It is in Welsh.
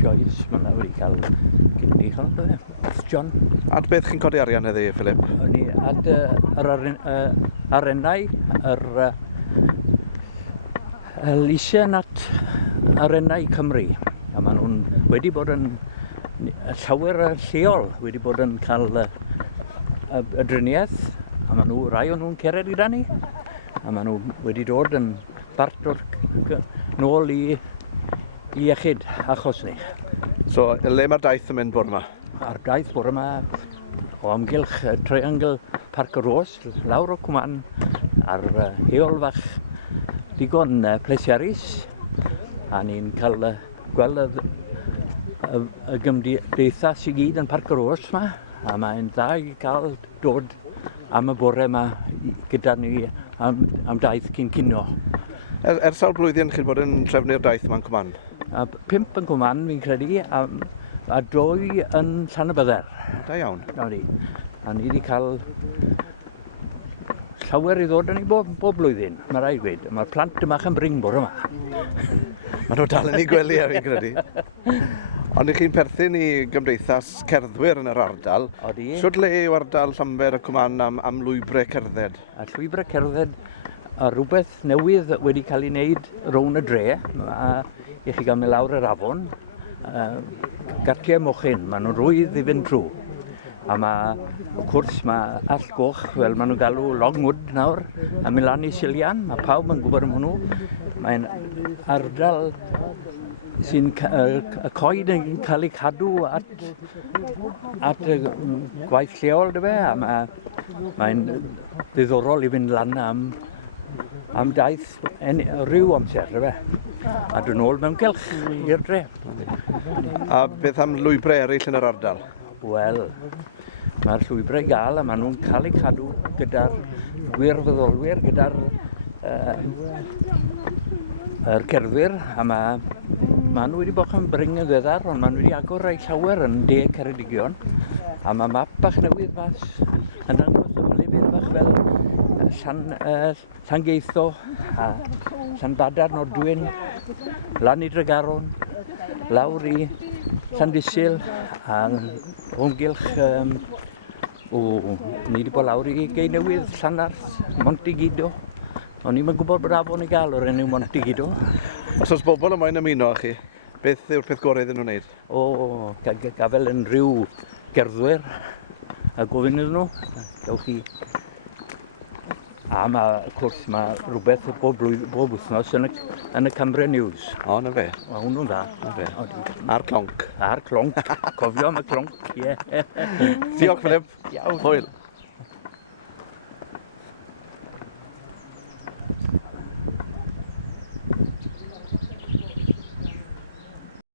Joyce, mae yna wedi cael gynnu chan, John. Ad beth chi'n codi arian heddi, Philip? O'n i ad yr arenau, lysen at arenau Cymru. A maen nhw'n wedi bod yn llawer lleol, wedi bod yn cael y driniaeth, a maen nhw, rai o'n nhw'n cered gyda ni, a maen nhw wedi dod yn bart o'r nôl i iechyd achos ni. So, le mae'r daith yn mynd bore yma? A'r daith bore yma o amgylch Triangle Parc y Ros, lawr o Cwmann, ar heol fach digon pleserus, a ni'n cael gweld y gymdeithas i gyd yn Parc y Ros yma, a mae'n dda i cael dod am y bore yma gyda ni am daith cyn cino. Ers sawl blwyddyn chi'n bod yn trefnu'r daith yma'n Cwmann? 5 yn Cwmann fi'n credu, a 2 yn Llanybydder. Da iawn. A ni wedi cael llawer i ddod yn ni bob blwyddyn, mae rai gweud. Mae'r plant yma yn bring bore yma. Maen nhw dal yn ei gwely fi'n credu. Ond ych chi'n perthyn i gymdeithas cerddwyr yn yr ardal. Odi. Siwt le yw ardal Llanber y Cwmann am lwybrau cerdded? A llwybrau cerdded, rhywbeth newydd wedi cael ei wneud rown y dre. I chi gael mynd lawr yr afon. Gartiau mochyn, maen nhw'n rwydd i fynd trwy. A o cwrs mae all goch, fel maen nhw'n galw Longwood nawr, a mynd lan i Silian, mae pawb yn gwybod am hwnnw. Mae'n ardal sy'n y coed yn cael ei cadw at y gwaith lleol, dy fe, a mae'n ddiddorol i fynd lan am daith rhyw amser, dy fe. A dwi'n ôl mewn gylch i'r dre. A beth am lwybrau eraill yn yr ardal? Wel, mae'r llwybrau gael a maen nhw'n cael eu cadw gyda'r gwirfoddolwyr, gyda'r cerddwyr, a maen nhw wedi bod yn bring yn ddiddar, ond maen nhw wedi agor ei llawer yn 10 Ceredigion, a mae map bach newydd mas yn dangos am lefydd bach fel Llangeitho, a Llanbadar Nodwyn, lan i Dregaron, lawr i Llandysil, a o'ngylch ni wedi bod lawr i Gei Newydd, Llanarth, Montegido. O'n i'm yn gwybod bod afon i gael o'r enw Montegido. Os oes bobl yma'n ymuno â chi, beth yw'r peth gorau iddyn nhw'n wneud? Gafel yn rhyw gerddwyr a gofyn iddyn nhw. Gawch chi. A cwrs mae rhywbeth bob wythnos yn y Cymru News. O, na fe. Mae hwnnw'n dda. Na fe. A'r clonc. A'r clonc. Cofio am y clonc, ie. Diolch, Philip. Iawn. Hwyl.